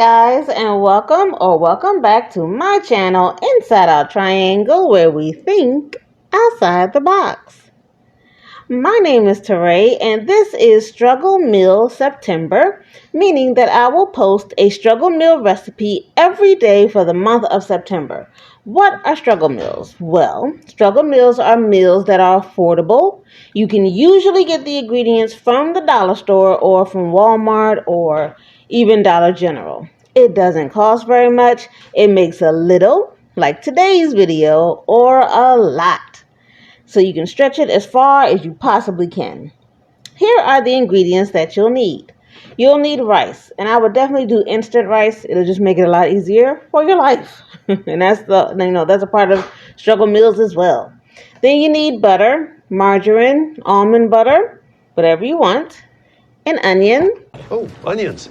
Guys, and welcome back to my channel Inside Out Triangle, where we think outside the box. My name is Teray, and this is Struggle Meal September, meaning that I will post a struggle meal recipe every day for the month of September. What are struggle meals? Well, struggle meals are meals that are affordable. You can usually get the ingredients from the dollar store or from Walmart or even Dollar General. It doesn't cost very much. It makes a little, like today's video, or a lot. So you can stretch it as far as you possibly can. Here are the ingredients that you'll need. You'll need rice, and I would definitely do instant rice. It'll just make it a lot easier for your life. And that's a part of struggle meals as well. Then you need butter, margarine, almond butter, whatever you want, an onion. Oh, onions.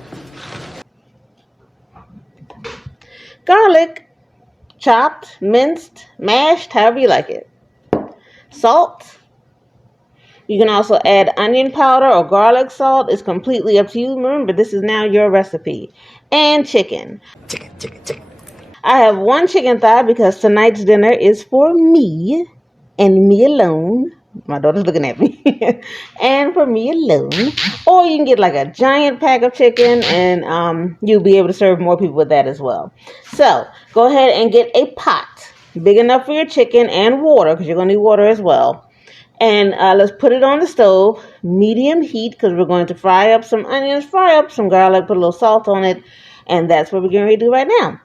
Garlic, chopped, minced, mashed, however you like it. Salt. You can also add onion powder or garlic salt. It's completely up to you. Remember, this is now your recipe. And chicken. Chicken. I have one chicken thigh because tonight's dinner is for me and me alone. My daughter's looking at me. And for me alone. Or you can get like a giant pack of chicken and you'll be able to serve more people with that as well. So go ahead and get a pot big enough for your chicken and water, because you're going to need water as well. And let's put it on the stove, medium heat, because we're going to fry up some onions, fry up some garlic, put a little salt on it. And that's what we're going to do right now.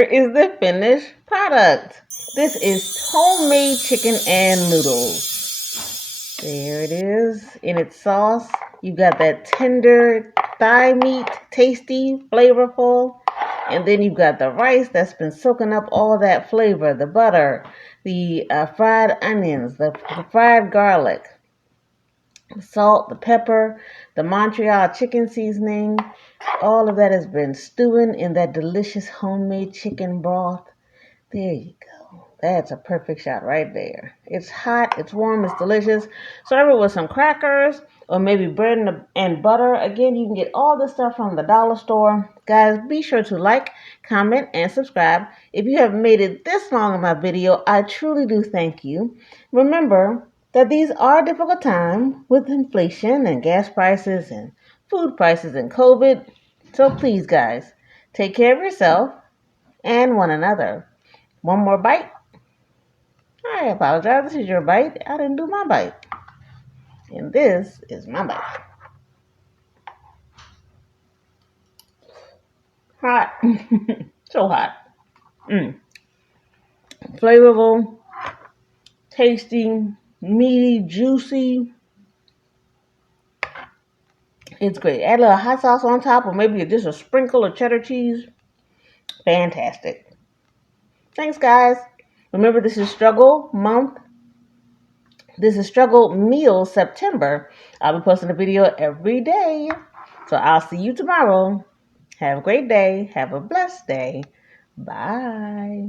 here is the finished product. This is homemade chicken and noodles. There it is in its sauce. You got that tender thigh meat, tasty, flavorful. And then you've got the rice that's been soaking up all that flavor, the butter, the fried onions, the fried garlic, the salt, the pepper, the Montreal chicken seasoning. All of that has been stewing in that delicious homemade chicken broth. There you go. That's a perfect shot right there. It's hot, it's warm, it's delicious. Serve it with some crackers or maybe bread and butter. Again, you can get all this stuff from the dollar store. Guys, be sure to like, comment, and subscribe. If you have made it this long in my video, I truly do thank you. Remember that these are difficult times with inflation and gas prices and food prices and COVID. So please, guys, take care of yourself and one another. One more bite. I apologize. This is your bite. I didn't do my bite. And this is my bite. Hot. So hot. Flavorful, tasty, meaty, juicy. It's great. Add a little hot sauce on top or maybe just a sprinkle of cheddar cheese. Fantastic. Thanks, guys. Remember, this is Struggle Month. This is Struggle Meal September. I'll be posting a video every day. So I'll see you tomorrow. Have a great day. Have a blessed day. Bye.